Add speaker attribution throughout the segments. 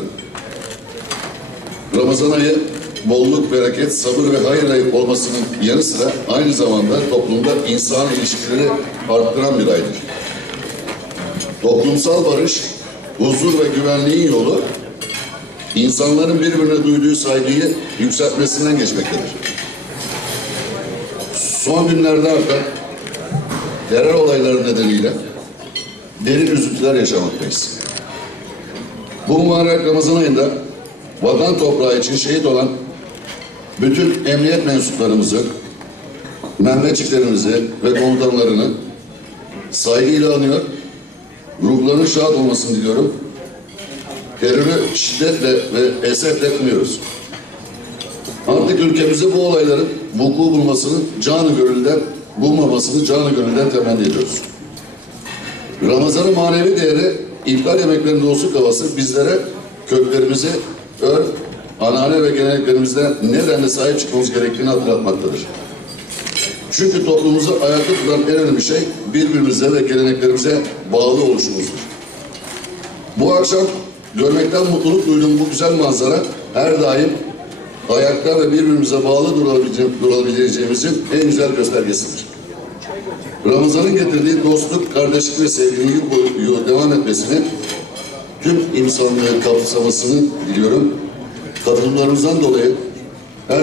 Speaker 1: ediyorum. Ramazan ayı bolluk, bereket, sabır ve hayır ayı olmasının yanı sıra aynı zamanda toplumda insan ilişkileri arttıran bir aydır. Toplumsal barış, huzur ve güvenliğin yolu insanların birbirine duyduğu saygıyı yükseltmesinden geçmektedir. Son günlerde artan terör olayları nedeniyle derin üzüntüler yaşamaktayız. Bu mübarek Ramazan ayında vatan toprağı için şehit olan bütün emniyet mensuplarımızı, Mehmetçiklerimizi ve komutanlarını saygıyla anıyor, ruhlarının şad olmasını diliyorum. Terörü şiddetle ve esefle kınıyoruz. Artık ülkemizde bu olayların vuku bulmasını canı gönülden, bulmamasını canı gönülden temenni ediyoruz. Ramazan'ın manevi değeri iftar yemeklerinde olsun havası bizlere köklerimizi, örf, anane ve geleneklerimizde nedenle sahip çıkmamız gerektiğini hatırlatmaktadır. Çünkü toplumumuzu ayakta tutan en önemli şey birbirimize ve geleneklerimize bağlı oluşumuzdur. Bu akşam görmekten mutluluk duyduğum bu güzel manzara her daim ayakta ve birbirimize bağlı durabilece- durabileceğimizin en güzel göstergesidir. Ramazan'ın getirdiği dostluk, kardeşlik ve sevginin yıl devam etmesini, tüm insanlığı kapsamasını diliyorum. Katılımlarınızdan dolayı her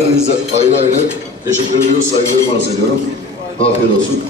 Speaker 1: ayrı ayrı teşekkür ediyorum, saygılarımı arz ediyorum. Afiyet olsun.